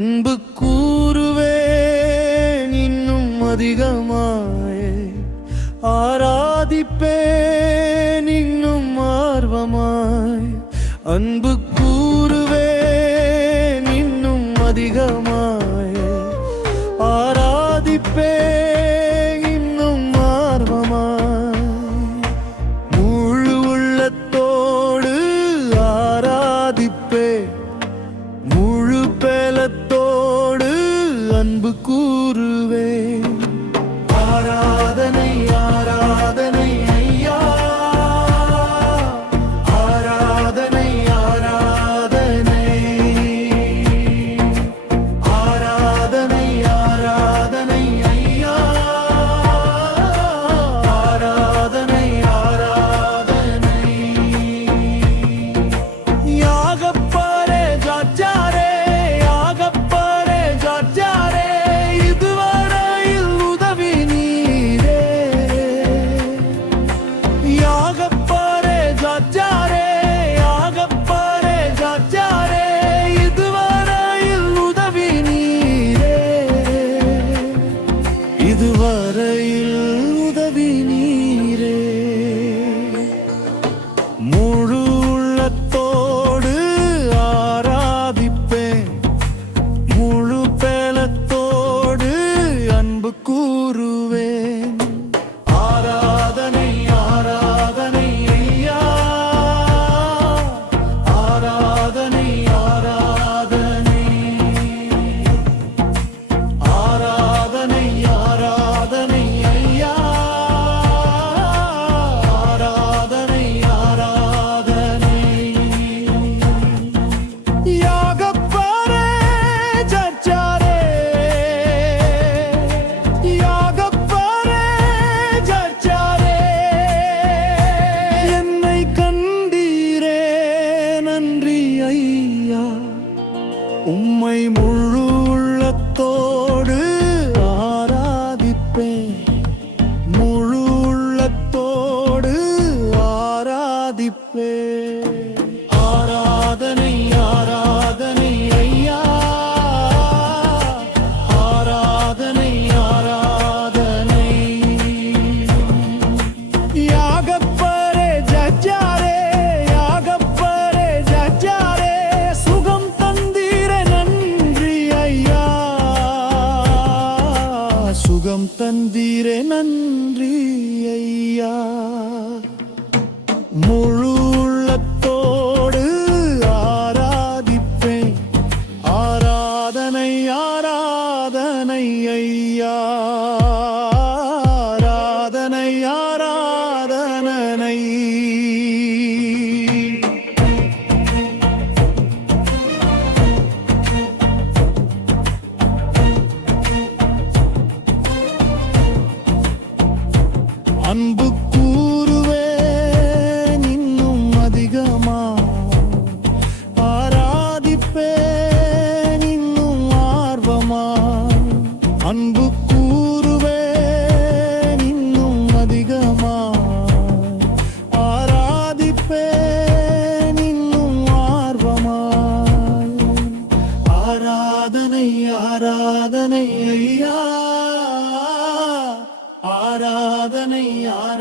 அன்பு கூறுவேன் இன்னும் அதிகமாய், ஆராதிப்பேன் இன்னும் ஆர்வமாய். அன்பு கூறுவேன் இன்னும் அதிகமாய், ஆராதிப்பேன் இன்னும் ஆர்வமாய். முழு உள்ளத்தோடு ஆராதிப்பேன், முழு பேலத்தோடு அன்பு கூறுவேன். ஆராதனை ஆராதனை ஐயா, ஆராதனை ஆராதனை, ஆராதனை ஆராதனை ஐயா, ஆராதனை ஆராதனை. யாகப்பரே ஜாஜாரே, யாகப்பரே ஜாஜாரே, இதுவரையில் உதவி நீரே. யாகப்பரே ஜாஜாரே, யாகப்பரே ஜாஜாரே, இதுவரையில் உதவி நீரே. இதுவரையில் உதவி நீரே. முழு உள்ளத்தோடு ஆராதிப்பேன், முழு பேலத்தோடு அன்பு கூறுவேன். ஆராதனை ஆராதனை ஐயா, ஆராதனை ஆராதனை, ஆராதனை ஆராதனை ஐயா, ஆராதனை ஆராதனை. யாகப்பரே ஜாஜாரே, யாகப்பரே ஜாஜாரே, என்னை கண்டீரே நன்றி ஐயா. உம்மை முழு உள்ளத்தோடு ஆராதிப்பேன், முழு உள்ளத்தோடு ஆராதிப்பேன். ஆராதனை ஆராதனை ஐயா, ஆராதனை ஆராதனை. யாகப்பரே ஜாஜாரே, யாகப்பரே ஜாஜாரே, சுகம் தந்தீரே நன்றி ஐயா, சுகம் தந்தீரே நன்றி ஐயா. முழு உள்ளத்தோடு ஆராதிப்பேன், ஆராதனை ஆராதனை ஐயா, ஆராதனை ஆராதனை. அன்பு கூறுவேன் இன்னும் அதிகமாய், ஆராதிப்பேன் இன்னும் ஆர்வமாய். அன்பு கூறுவேன் இன்னும் அதிகமாய், ஆராதிப்பேன் இன்னும் ஆர்வமாய். ஆராதனை ஆராதனை ஐயா, ஆராதனை ஆராதனை.